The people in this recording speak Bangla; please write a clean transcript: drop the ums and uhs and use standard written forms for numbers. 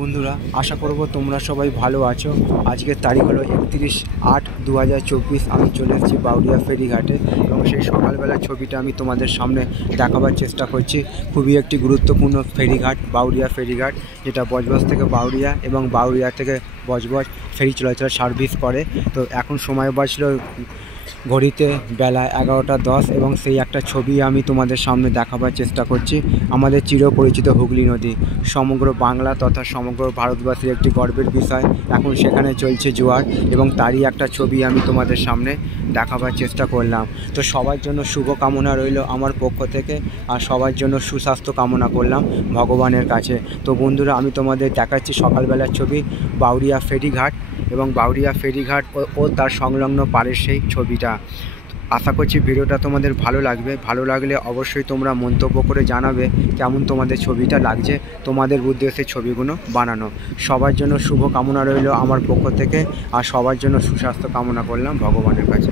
বন্ধুরা, আশা করব তোমরা সবাই ভালো আছো। আজকের তারিখ হলো 31/8/2024। আমি চলে এসেছি বাউরিয়া ফেরিঘাটে এবং সেই সকালবেলার ছবিটা আমি তোমাদের সামনে দেখাবার চেষ্টা করছি। খুবই একটি গুরুত্বপূর্ণ ফেরিঘাট বাউরিয়া ফেরিঘাট, যেটা বজবজ থেকে বাউরিয়া এবং বাউরিয়া থেকে বজবজ ফেরি চলাচল সার্ভিস করে। তো এখন সময় বাজলো ঘড়িতে বেলা 11টা 10 এবং সেই একটা ছবি আমি তোমাদের সামনে দেখাবার চেষ্টা করছি। আমাদের চিরপরিচিত হুগলি নদী সমগ্র বাংলা তথা সমগ্র ভারতবাসীর একটি গর্বের বিষয়। এখন সেখানে চলছে জোয়ার এবং তারই একটা ছবি আমি তোমাদের সামনে দেখাবার চেষ্টা করলাম। তো সবার জন্য শুভ কামনা রইল আমার পক্ষ থেকে, আর সবার জন্য সুস্বাস্থ্য কামনা করলাম ভগবানের কাছে। তো বন্ধুরা, আমি তোমাদের দেখাচ্ছি সকালবেলার ছবি বাউরিয়া ফেরিঘাট এবং বাউরিয়া ফেরিঘাট ও তার সংলগ্ন পাড়ের সেই ছবিটা। আশা করছি ভিডিওটা তোমাদের ভালো লাগবে। ভালো লাগলে অবশ্যই তোমরা মন্তব্য করে জানাবে কেমন তোমাদের ছবিটা লাগছে, তোমাদের উদ্দেশ্যে ছবিগুলো বানানো। সবার জন্য শুভ কামনা রইল আমার পক্ষ থেকে, আর সবার জন্য সুস্বাস্থ্য কামনা করলাম ভগবানের কাছে।